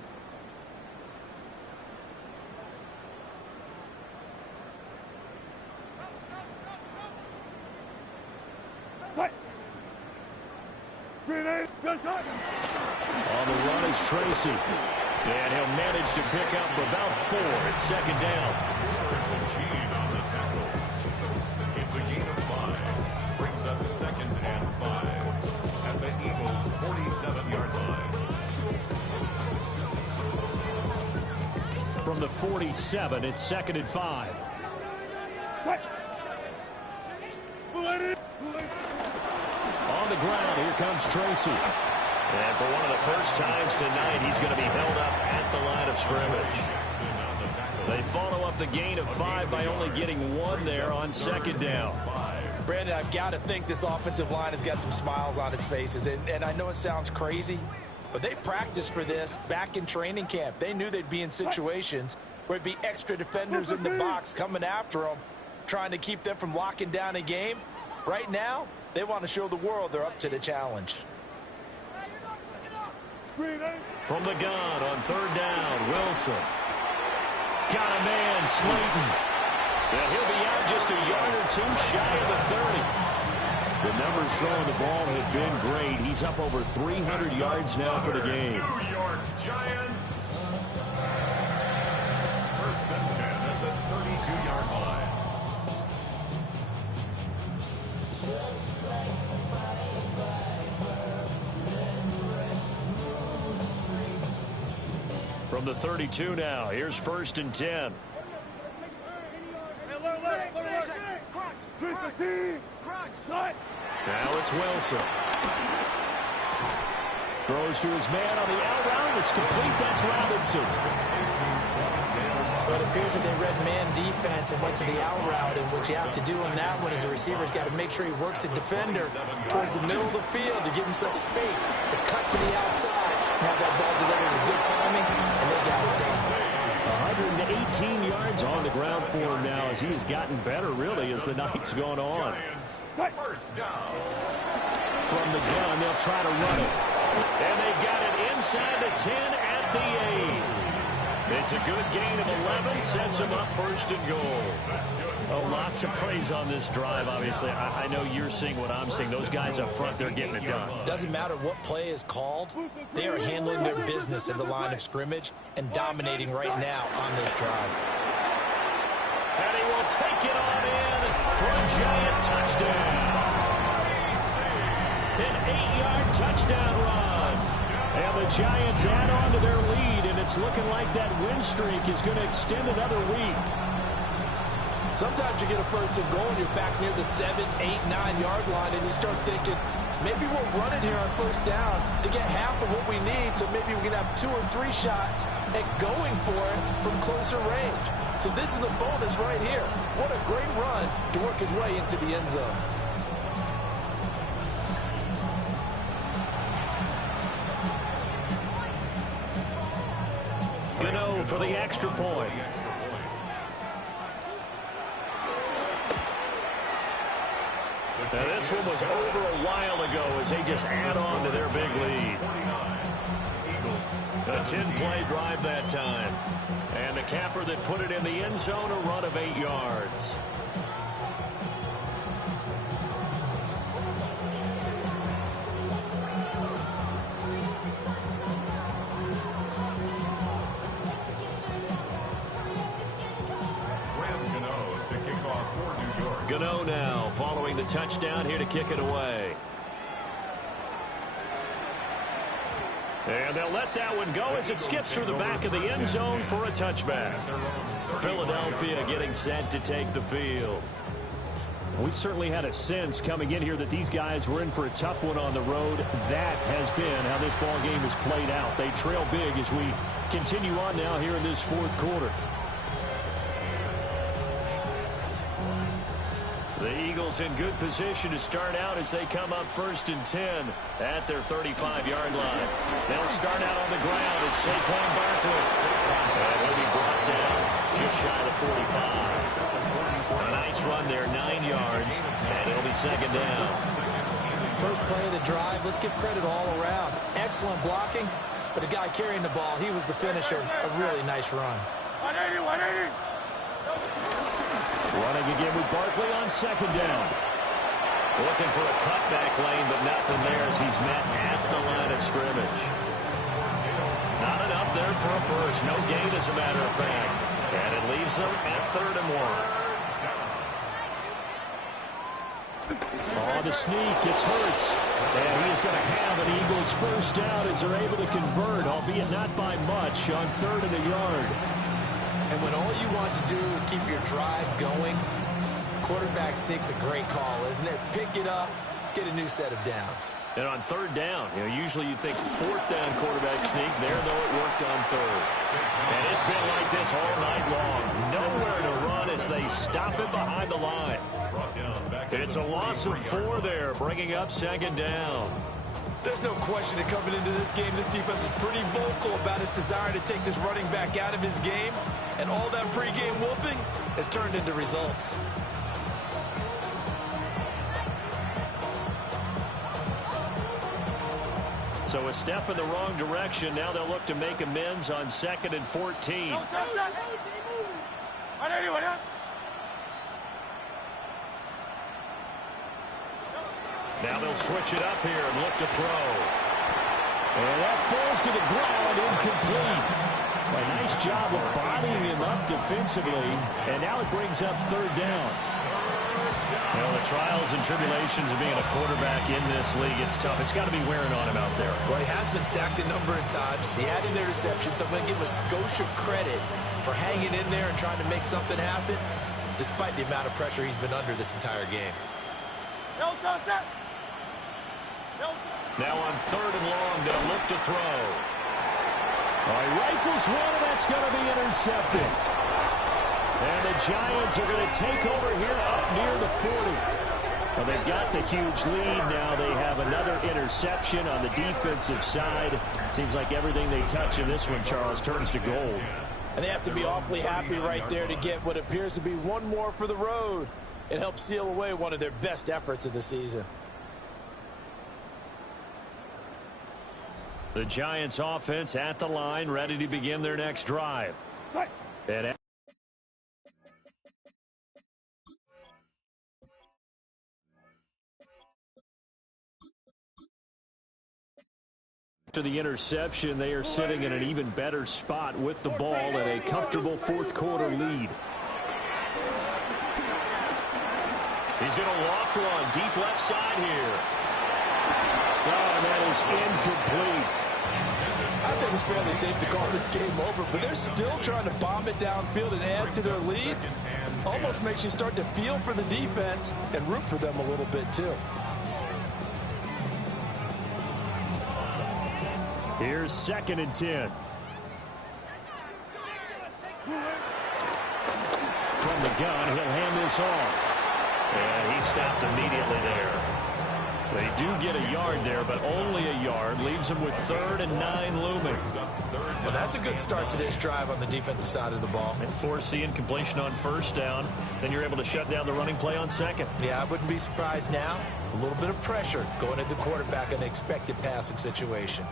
On the run is Tracy. And he'll manage to pick up about 4. It's 2nd down. from the 47. It's 2nd and 5. On the ground, here comes Tracy. And for one of the first times tonight, he's going to be held up at the line of scrimmage. They follow up the gain of 5 by only getting 1 there on 2nd down. Brandon, I've got to think this offensive line has got some smiles on its faces. And I know it sounds crazy, but they practiced for this back in training camp. They knew they'd be in situations where it'd be extra defenders in the box coming after them, trying to keep them from locking down a game. Right now, they want to show the world they're up to the challenge. From the gun on 3rd down, Wilson. Got a man, Slayton. And he'll be out just a yard or 2 shy of the 30. The numbers throwing the ball have been great. He's up over 300 yards now for the game. New York Giants. 1st and 10 at the 32-yard line. From the 32 now, here's 1st and 10. Now it's Wilson. Throws to his man on the out route. It's complete. That's Robinson. But it appears that they read man defense and went to the out route. And what you have to do on that one as a receiver's got to make sure he works the defender towards the middle of the field to give himself space to cut to the outside. Have that ball delivered with good timing, and they got it done. 118 yards on the ground for him now as he has gotten better, really, as the night's gone on. First down. From the gun, they'll try to run it. And they got it inside the 10 at the 8. It's a good gain of 11, sets him up 1st and goal. Oh, lots of praise on this drive, obviously. I know you're seeing what I'm seeing. Those guys up front, they're getting it done. Doesn't matter what play is called. They are handling their business at the line of scrimmage and dominating right now on this drive. And he will take it on in for a giant touchdown. An 8-yard touchdown run. And the Giants add on to their lead, and it's looking like that win streak is going to extend another week. Sometimes you get a 1st and goal and you're back near the 7, 8, 9-yard line, and you start thinking, maybe we'll run it here on 1st down to get half of what we need, so maybe we can have 2 or 3 shots at going for it from closer range. So this is a bonus right here. What a great run to work his way into the end zone. Gano for the extra point. Now this one was over a while ago as they just add on to their big lead. A 10-play drive that time. And the capper that put it in the end zone, a run of 8 yards. Gano now following the touchdown here to kick it away. And they'll let that one go as it skips through the back of the end zone for a touchback. Philadelphia getting set to take the field. We certainly had a sense coming in here that these guys were in for a tough one on the road. That has been how this ball game has played out. They trail big as we continue on now here in this 4th quarter. The Eagles in good position to start out as they come up 1st and 10 at their 35-yard line. They'll start out on the ground. It's Saquon Barkley. And he'll be brought down just shy of the 45. A nice run there, 9 yards, and it'll be 2nd down. First play of the drive, let's give credit all around. Excellent blocking, but the guy carrying the ball, he was the finisher. A really nice run. 180. Running again with Barkley on 2nd down. Looking for a cutback lane, but nothing there as he's met at the line of scrimmage. Not enough there for a first. No gain, as a matter of fact. And it leaves them at 3rd and 1. On the sneak, it's Hurts. And he is going to have an Eagles 1st down as they're able to convert, albeit not by much, on 3rd and a yard. And when all you want to do is keep your drive going, quarterback sneak's a great call, isn't it? Pick it up, get a new set of downs. And on third down, usually you think fourth down quarterback sneak. There, though, it worked on third. And it's been like this all night long. Nowhere to run as they stop it behind the line. It's a loss of 4 there, bringing up second down. There's no question that coming into this game, this defense is pretty vocal about its desire to take this running back out of his game. And all that pregame wolfing has turned into results. So a step in the wrong direction. Now they'll look to make amends on 2nd and 14. Now they'll switch it up here and look to throw. And that falls to the ground, incomplete. A nice job of bodying him up defensively. And now it brings up third down. Well, the trials and tribulations of being a quarterback in this league, it's tough. It's got to be wearing on him out there. Well, he has been sacked a number of times. He had an interception, so I'm going to give him a skosh of credit for hanging in there and trying to make something happen, despite the amount of pressure he's been under this entire game. Now on 3rd and long, they'll look to throw. All right, rifles one, and that's going to be intercepted. And the Giants are going to take over here up near the 40. Well, they've got the huge lead. Now they have another interception on the defensive side. Seems like everything they touch in this one, Charles, turns to gold. And they have to be awfully happy right there to get what appears to be one more for the road. It helps seal away one of their best efforts of the season. The Giants offense at the line, ready to begin their next drive. And after the interception, they are sitting in an even better spot with the ball and a comfortable fourth-quarter lead. He's going to loft one deep left side here. Oh, and that is incomplete. I think it's fairly safe to call this game over, but they're still trying to bomb it downfield and add to their lead. Almost makes you start to feel for the defense and root for them a little bit, too. Here's 2nd and 10. From the gun, he'll hand this off. And he stopped immediately there. They do get a yard there, but only a yard. Leaves them with 3rd and 9 looming. Well, that's a good start to this drive on the defensive side of the ball. And forcing incompletion on 1st down. Then you're able to shut down the running play on 2nd. Yeah, I wouldn't be surprised now. A little bit of pressure going at the quarterback in an expected passing situation.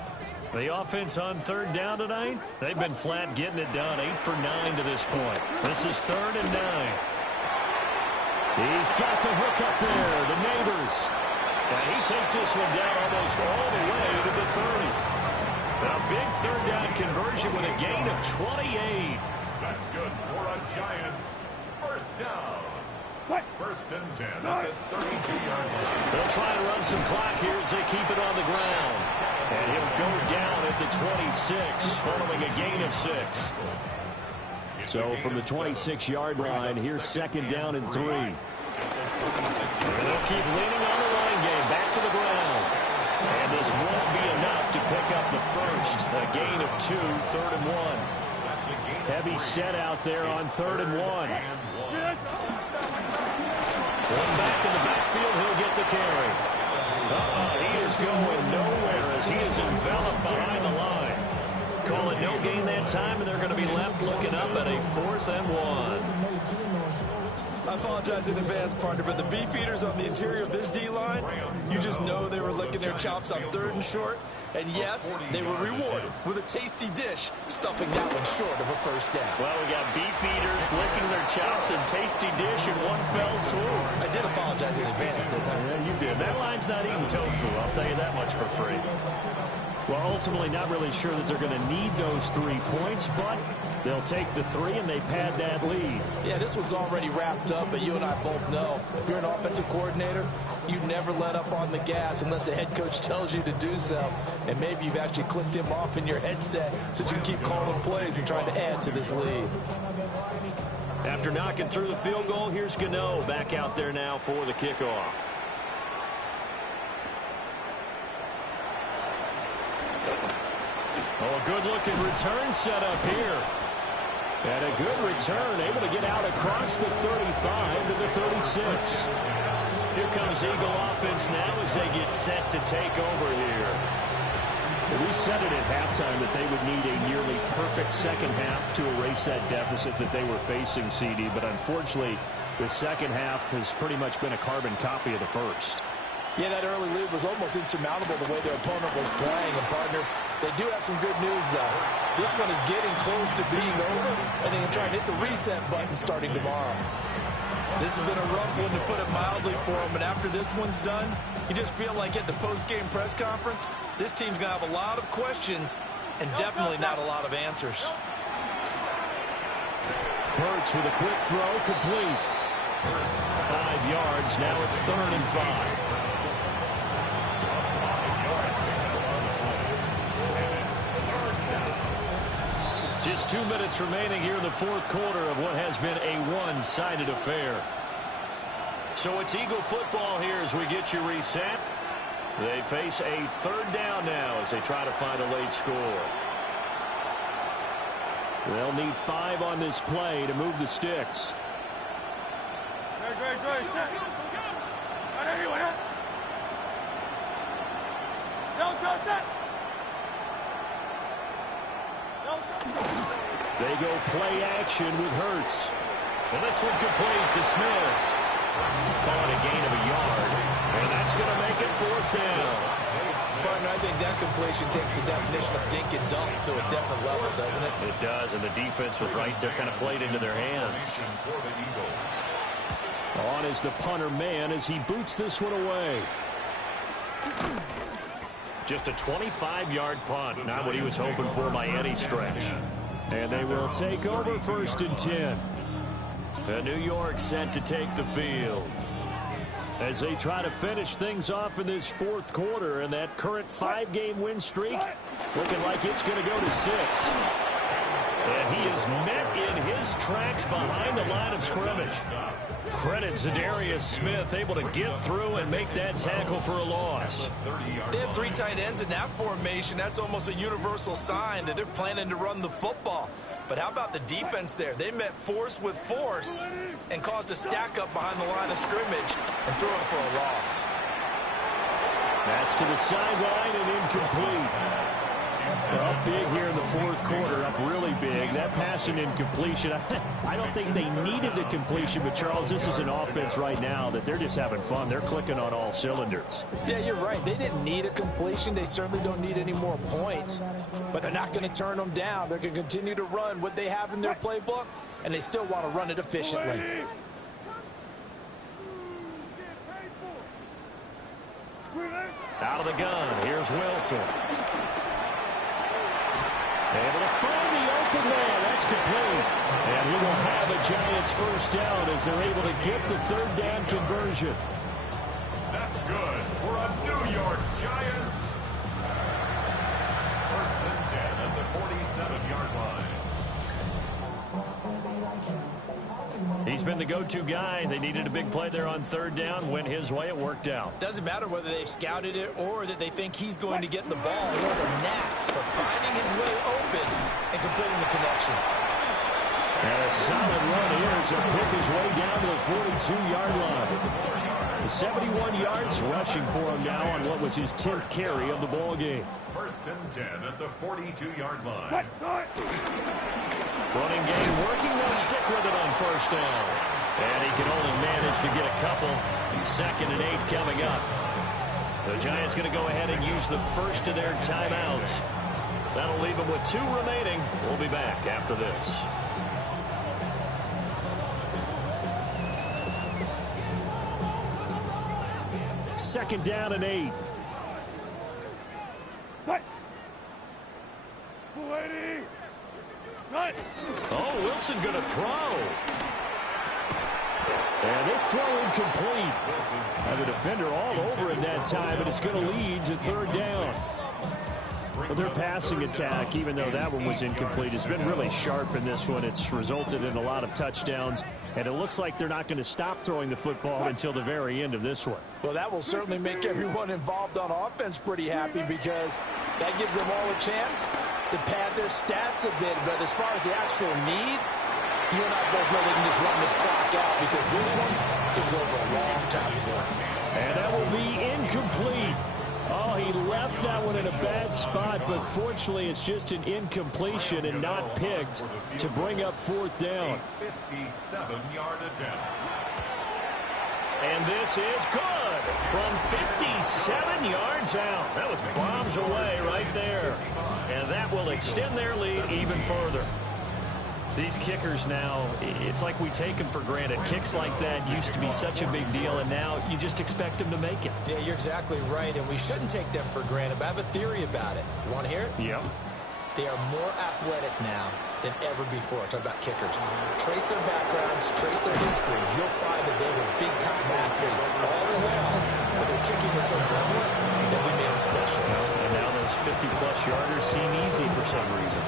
The offense on 3rd down tonight, they've been flat getting it done. 8 for 9 to this point. This is 3rd and 9. He's got the hook up there, the Neighbors. And he takes this one down almost all the way to the 30. A big 3rd down conversion with a gain of 28. That's good for a Giants 1st down. 1st and 10 at the 32-yard line. They'll try to run some clock here as they keep it on the ground. And he'll go down at the 26, following a gain of 6. So from the 26-yard line, here's 2nd down and 3. And they'll keep leaning on the running game, back to the ground. And this won't be enough to pick up the first. A gain of 2, 3rd and 1. Heavy set out there on 3rd and 1. One back in the backfield, he'll get the carry. He is going nowhere as he is enveloped behind the line. Call it no gain that time, and they're going to be left looking up at a 4th and 1. I apologize in advance, partner, but the beef eaters on the interior of this D-line, you just know they were licking their chops on 3rd and short. And yes, they were rewarded with a tasty dish, stuffing that one short of a 1st down. Well, we got beef eaters licking their chops and tasty dish in one fell swoop. I did apologize in advance, didn't I? Yeah, you did. That line's not eating tofu, I'll tell you that much for free. Well, ultimately not really sure that they're going to need those 3 points, but they'll take the 3 and they pad that lead. Yeah, this one's already wrapped up, but you and I both know if you're an offensive coordinator, you never let up on the gas unless the head coach tells you to do so. And maybe you've actually clicked him off in your headset so you can keep calling plays and trying to add to this lead. After knocking through the field goal, here's Gano back out there now for the kickoff. Oh, a good-looking return set up here. And a good return, able to get out across the 35 to the 36. Here comes Eagle offense now as they get set to take over here. We said it at halftime that they would need a nearly perfect second half to erase that deficit that they were facing, CD. But unfortunately, the second half has pretty much been a carbon copy of the first. Yeah, that early lead was almost insurmountable the way their opponent was playing. And, partner, they do have some good news, though. This one is getting close to being over, and they can try and hit the reset button starting tomorrow. This has been a rough one, to put it mildly, for them. And after this one's done, you just feel like at the post-game press conference, this team's going to have a lot of questions and definitely not a lot of answers. Hurts with a quick throw, complete. 5 yards, now it's 3rd and 5. Just 2 minutes remaining here in the fourth quarter of what has been a one-sided affair. So it's Eagle football here as we get you reset. They face a 3rd down now as they try to find a late score. They'll need 5 on this play to move the sticks. They go play action with Hurts. And this one complete to Smith. Call it a gain of a yard. And that's going to make it 4th down. Partner, I think that completion takes the definition of dink and dunk to a different level, doesn't it? It does, and the defense was right there, kind of played into their hands. On is the punter man as he boots this one away. Just a 25-yard punt. Not what he was hoping for by any stretch. And they will take over 1st and 10. And New York set to take the field. As they try to finish things off in this fourth quarter, and that current 5-game win streak looking like it's going to go to 6. And he is met in his tracks behind the line of scrimmage. Credit Zadarius Smith, able to get through and make that tackle for a loss. They have 3 tight ends in that formation. That's almost a universal sign that they're planning to run the football. But how about the defense there? They met force with force and caused a stack up behind the line of scrimmage and threw it for a loss. That's to the sideline and incomplete. Up big here in the fourth quarter, up really big. That pass and incompletion, I don't think they needed the completion, but Charles, this is an offense right now that they're just having fun. They're clicking on all cylinders. Yeah, you're right. They didn't need a completion. They certainly don't need any more points, but they're not going to turn them down. They're going to continue to run what they have in their playbook, and they still want to run it efficiently. Out of the gun, here's Wilson. Able to find the open man. That's complete. And we will have a Giants first down as they're able to get the 3rd down conversion. That's good for a New York Giant. 1st and 10 at the 47-yard line. He's been the go-to guy. They needed a big play there on 3rd down. Went his way. It worked out. Doesn't matter whether they've scouted it or that they think he's going to get the ball. He has a knack for finding his way open and completing the connection. And a solid run here as he'll pick his way down to the 42-yard line. The 71 yards rushing for him now on what was his 10th carry of the ball game. 1st and 10 at the 42-yard line. Running game working. They'll stick with it on 1st down. And he can only manage to get a couple. 2nd and 8 coming up. The Giants going to go ahead and use the first of their timeouts. That'll leave them with 2 remaining. We'll be back after this. Second down and 8. Oh, Wilson going to throw. And this throw incomplete. Have a defender all over it that time, but it's going to lead to third down. Well, their passing attack, even though that one was incomplete, has been really sharp in this one. It's resulted in a lot of touchdowns, and it looks like they're not going to stop throwing the football until the very end of this one. Well, that will certainly make everyone involved on offense pretty happy, because that gives them all a chance to pad their stats a bit. But as far as the actual need, you and I both know they can just run this clock out, because this one, it was over a long time ago. And that will be incomplete. Oh, he left that one in a bad spot, but fortunately it's just an incompletion and not picked to bring up fourth down. 57-yard attempt. And this is good from 57 yards out. That was bombs away right there. And that will extend their lead even further. These kickers now, it's like we take them for granted. Kicks like that used to be such a big deal, and now you just expect them to make it. Yeah, you're exactly right, and we shouldn't take them for granted, but I have a theory about it. You want to hear it? Yep. They are more athletic now than ever before. Talk about kickers. Trace their backgrounds, trace their history. You'll find that they were big-time athletes all along, but their kicking was so prevalent that we made them specialists. And now those 50-plus yarders seem easy for some reason.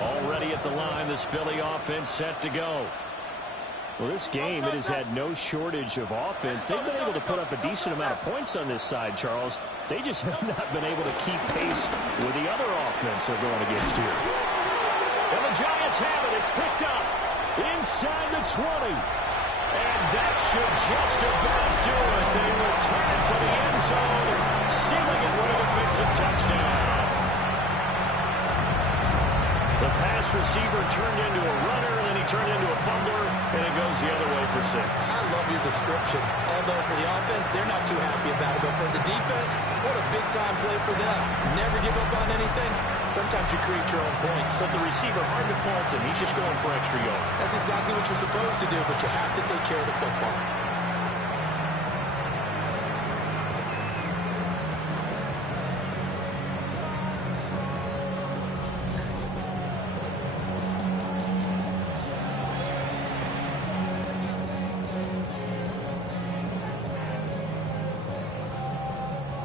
Already at the line, this Philly offense set to go. Well, this game, it has had no shortage of offense. They've been able to put up a decent amount of points on this side, Charles. They just have not been able to keep pace with the other offense they're going against here. And the Giants have it. It's picked up inside the 20. And that should just about do it. They return it to the end zone, sealing it with a defensive touchdown. The pass receiver turned into a runner, and then he turned into a fumbler, and it goes the other way for 6. I love your description. Although for the offense, they're not too happy about it. But for the defense, what a big-time play for them. Never give up on anything. Sometimes you create your own points. But the receiver, hard to fault him. He's just going for extra yard. That's exactly what you're supposed to do, but you have to take care of the football.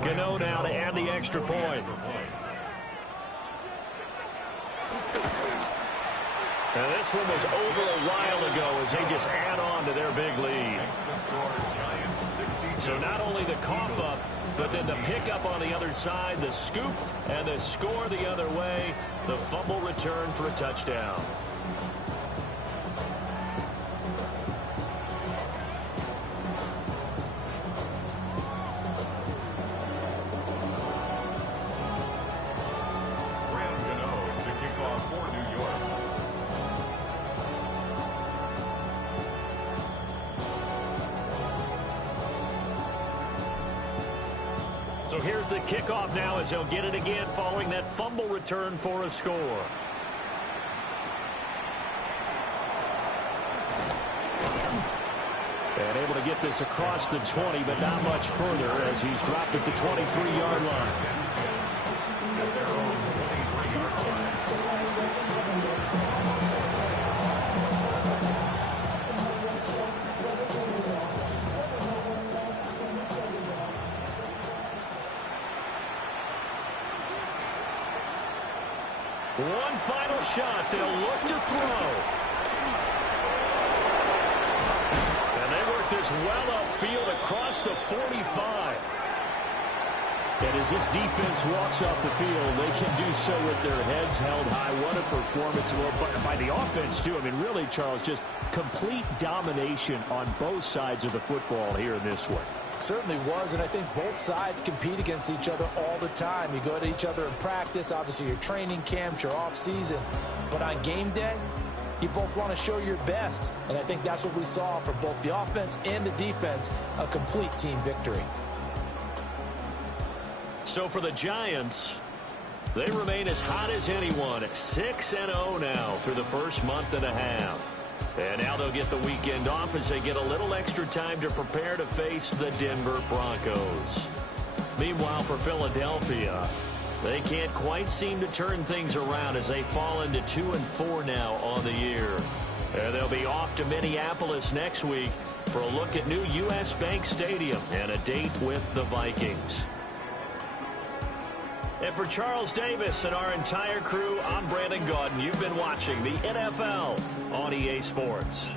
Gano now to add the extra point. And this one was over a while ago as they just add on to their big lead. So not only the cough up, but then the pickup on the other side, the scoop, and the score the other way. The fumble return for a touchdown. So here's the kickoff now as he'll get it again following that fumble return for a score. And able to get this across the 20, but not much further as he's dropped at the 23-yard line. One final shot. They'll look to throw. And they work this well upfield across the 45. And as this defense walks off the field, they can do so with their heads held high. What a performance by the offense, too. I mean, really, Charles, just complete domination on both sides of the football here in this one. Certainly was, and I think both sides compete against each other all the time. You go to each other in practice, obviously your training camps, your off season, but on game day, you both want to show your best, and I think that's what we saw for both the offense and the defense, a complete team victory. So for the Giants, they remain as hot as anyone at 6-0 now through the first month and a half. And now they'll get the weekend off as they get a little extra time to prepare to face the Denver Broncos. Meanwhile, for Philadelphia, they can't quite seem to turn things around as they fall into 2-4 now on the year. And they'll be off to Minneapolis next week for a look at new U.S. Bank Stadium and a date with the Vikings. And for Charles Davis and our entire crew, I'm Brandon Gaudin. You've been watching the NFL on EA Sports.